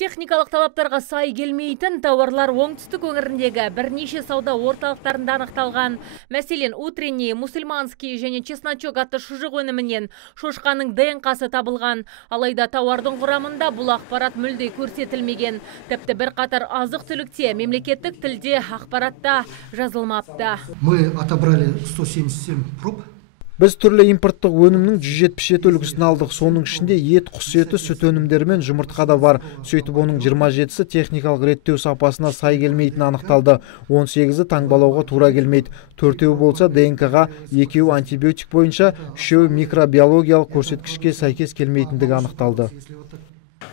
Техникалық талаптарға сай келмейтін тауарлар оңтүстік өңіріндегі бірнеше сауда орталықтарында анықталған. Мәселен, утренний, мусульманский және чесночок атты шұжық өнімінен шошқаның ДНК-сы табылған. Алайда тауардың құрамында бұл ақпарат мүлде көрсетілмеген. Тіпті бір қатар азық-түлікте мемлекеттік тілде ақпаратта жазылмапты. Мы отобрали 177 проб. Біз түрлі импорттық өнімнің 177 үлгісін алдық. Соның ішінде ет, құс еті, сүт өнімдері мен жұмыртқа да бар. Сөйтіп оның 27-сі техникалық реттеу сапасына сай келмейтін анықталды. 18-і таңбалауға тура келмейді. 4-еуі болса ДНК-ға, 2-еуі антибиотик бойынша, 3-еуі микробиологиялық көрсеткішке сәйкес келмейтіндігі анықталды.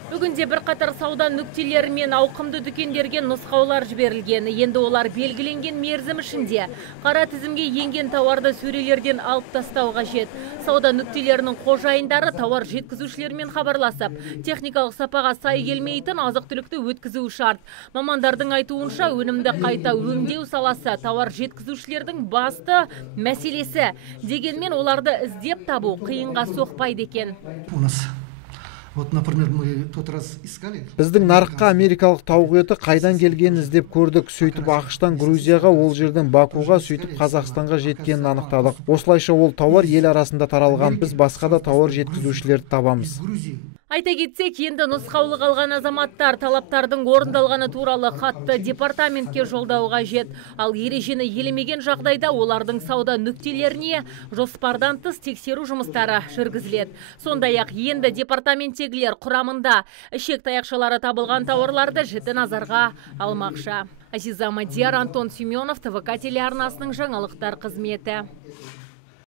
Бүгінде бір қатар сауда нүктелері мен ауқымды дүкендерге нұсқаулар жіберілген. Енді олар белгіленген мерзім ішінде қара тізімге енген тауарды сөрелерден алып тастау қажет. Сауда нүктелерінің қожайындары тауар жеткізушілермен хабарласып, техникалық сапаға сай келмейтін азық-түлікті өткізу шарт. Мамандардың айтуынша, өнімді қайта өңдеу саласы тауар жеткізушілердің басты мәселесі. Дегенмен оларды іздеп табу қиынға соқпайды екен. Вот, например, мы тот раз искали. Біздің нарыққа америкалық тауық еті қайдан келгенін іздеп көрдік. Сөйтіп Ақштан Грузияға, ол жерден Бакуға, сөйтіп Қазақстанға жеткенін анықтадық. Осылайша ол тауар ел арасында таралған. Біз басқа да тауар жеткізушілерді табамыз. Айта кетсек, енді нұсқаулық алған азаматтар талаптардың орындалғаны туралы хатты департаментке жолдау қажет. Ал ережені елемеген жағдайда олардың сауда нүктелеріне жоспардан тыс тексеру жұмыстары жүргізіледі. Сондай-ақ енді департаменттегілер құрамында ішек таяқшалары табылған тауарларды жіті назарға алмақшы. Азиза Мадияр, Антон Семенов, ТВК телеарнасының жаңалықтар қызметі.